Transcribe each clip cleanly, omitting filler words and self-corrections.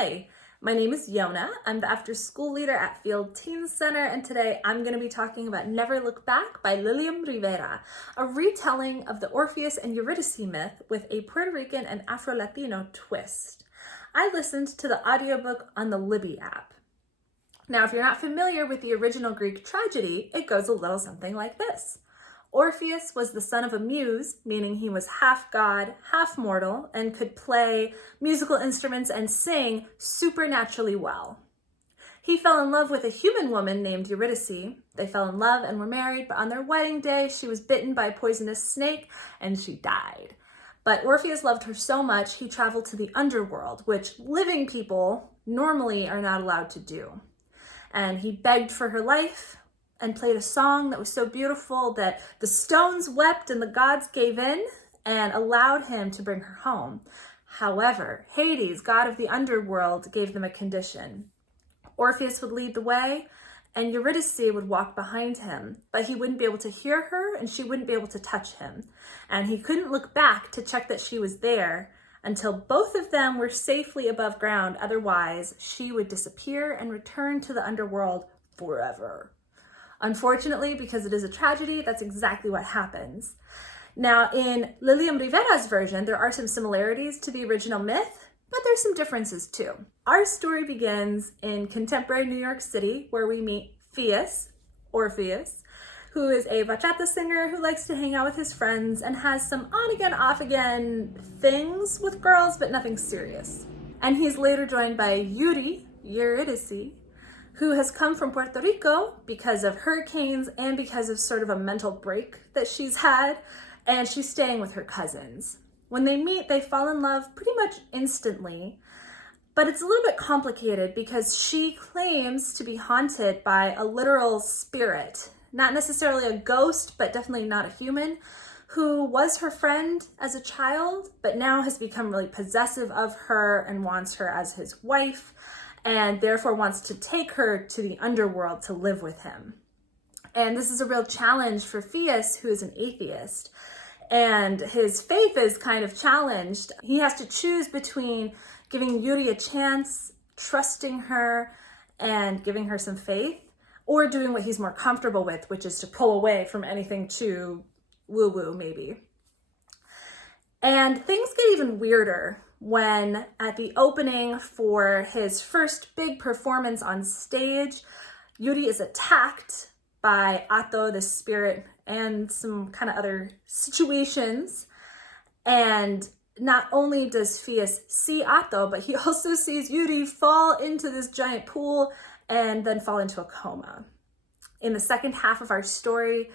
Hi, my name is Yona. I'm the after school leader at Field Teen Center, and today I'm going to be talking about Never Look Back by Lilian Rivera, a retelling of the Orpheus and Eurydice myth with a Puerto Rican and Afro-Latino twist. I listened to the audiobook on the Libby app. Now, if you're not familiar with the original Greek tragedy, it goes a little something like this. Orpheus was the son of a muse, meaning he was half god, half mortal, and could play musical instruments and sing supernaturally well. He fell in love with a human woman named Eurydice. They fell in love and were married, but on their wedding day, she was bitten by a poisonous snake and she died. But Orpheus loved her so much, he traveled to the underworld, which living people normally are not allowed to do. And he begged for her life and played a song that was so beautiful that the stones wept and the gods gave in and allowed him to bring her home. However, Hades, god of the underworld, gave them a condition. Orpheus would lead the way and Eurydice would walk behind him, but he wouldn't be able to hear her and she wouldn't be able to touch him. And he couldn't look back to check that she was there until both of them were safely above ground. Otherwise, she would disappear and return to the underworld forever. Unfortunately, because it is a tragedy, that's exactly what happens. Now, in Lilian Rivera's version, there are some similarities to the original myth, but there's some differences too. Our story begins in contemporary New York City, where we meet Orpheus, who is a bachata singer who likes to hang out with his friends and has some on-again, off-again things with girls, but nothing serious. And he's later joined by Eurydice, who has come from Puerto Rico because of hurricanes and because of sort of a mental break that she's had, and she's staying with her cousins. When they meet, they fall in love pretty much instantly, but it's a little bit complicated because she claims to be haunted by a literal spirit, not necessarily a ghost, but definitely not a human, who was her friend as a child, but now has become really possessive of her and wants her as his wife, and therefore wants to take her to the underworld to live with him. And this is a real challenge for Orpheus, who is an atheist, and his faith is kind of challenged. He has to choose between giving Yuri a chance, trusting her, and giving her some faith, or doing what he's more comfortable with, which is to pull away from anything too woo-woo, maybe. And things get even weirder when at the opening for his first big performance on stage, Yuri is attacked by Atto, the spirit, and some kind of other situations. And not only does Orpheus see Atto, but he also sees Yuri fall into this giant pool and then fall into a coma. In the second half of our story,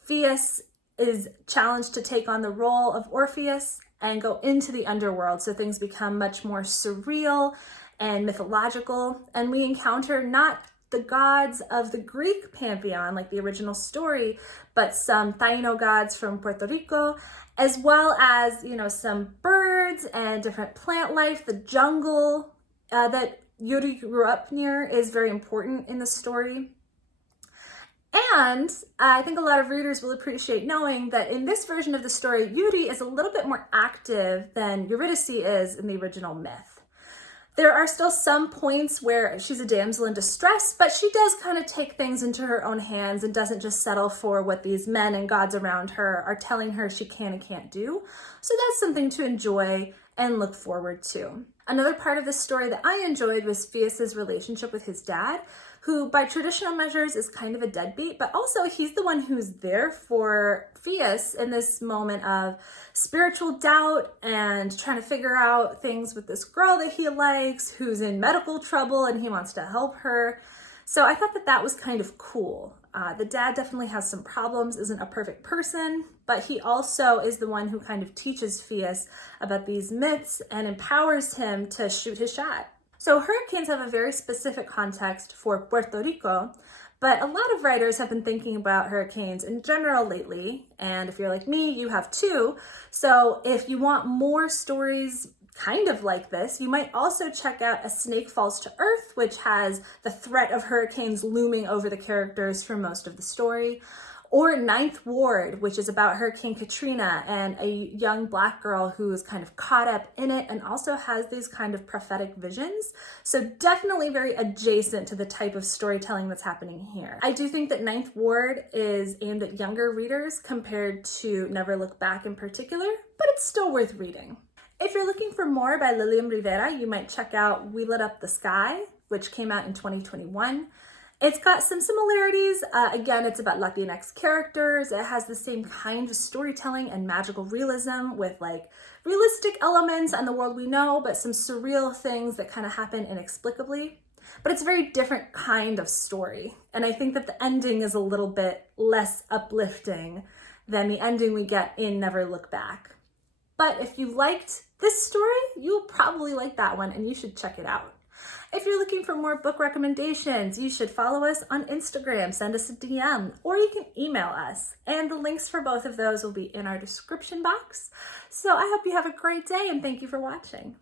Orpheus is challenged to take on the role of Orpheus and go into the underworld, so things become much more surreal and mythological, and we encounter not the gods of the Greek pantheon like the original story, but some Taino gods from Puerto Rico, as well as, some birds and different plant life. The jungle that Yuri grew up near is very important in the story. And I think a lot of readers will appreciate knowing that in this version of the story, Yuri is a little bit more active than Eurydice is in the original myth. There are still some points where she's a damsel in distress, but she does kind of take things into her own hands and doesn't just settle for what these men and gods around her are telling her she can and can't do. So that's something to enjoy and look forward to. Another part of this story that I enjoyed was Orpheus's relationship with his dad, who by traditional measures is kind of a deadbeat, but also he's the one who's there for Orpheus in this moment of spiritual doubt and trying to figure out things with this girl that he likes, who's in medical trouble and he wants to help her. So I thought that was kind of cool. The dad definitely has some problems, isn't a perfect person, but he also is the one who kind of teaches Orpheus about these myths and empowers him to shoot his shot. So hurricanes have a very specific context for Puerto Rico, but a lot of writers have been thinking about hurricanes in general lately, and if you're like me, you have too. So if you want more stories kind of like this, you might also check out A Snake Falls to Earth, which has the threat of hurricanes looming over the characters for most of the story. Or Ninth Ward, which is about Hurricane Katrina and a young Black girl who is kind of caught up in it and also has these kind of prophetic visions. So definitely very adjacent to the type of storytelling that's happening here. I do think that Ninth Ward is aimed at younger readers compared to Never Look Back in particular, but it's still worth reading. If you're looking for more by Lilium Rivera, you might check out We Lit Up the Sky, which came out in 2021. It's got some similarities. Again, it's about Latinx characters. It has the same kind of storytelling and magical realism with like realistic elements and the world we know, but some surreal things that kind of happen inexplicably. But it's a very different kind of story. And I think that the ending is a little bit less uplifting than the ending we get in Never Look Back. But if you liked this story, you'll probably like that one and you should check it out. If you're looking for more book recommendations, you should follow us on Instagram, send us a DM, or you can email us. And the links for both of those will be in our description box. So I hope you have a great day and thank you for watching.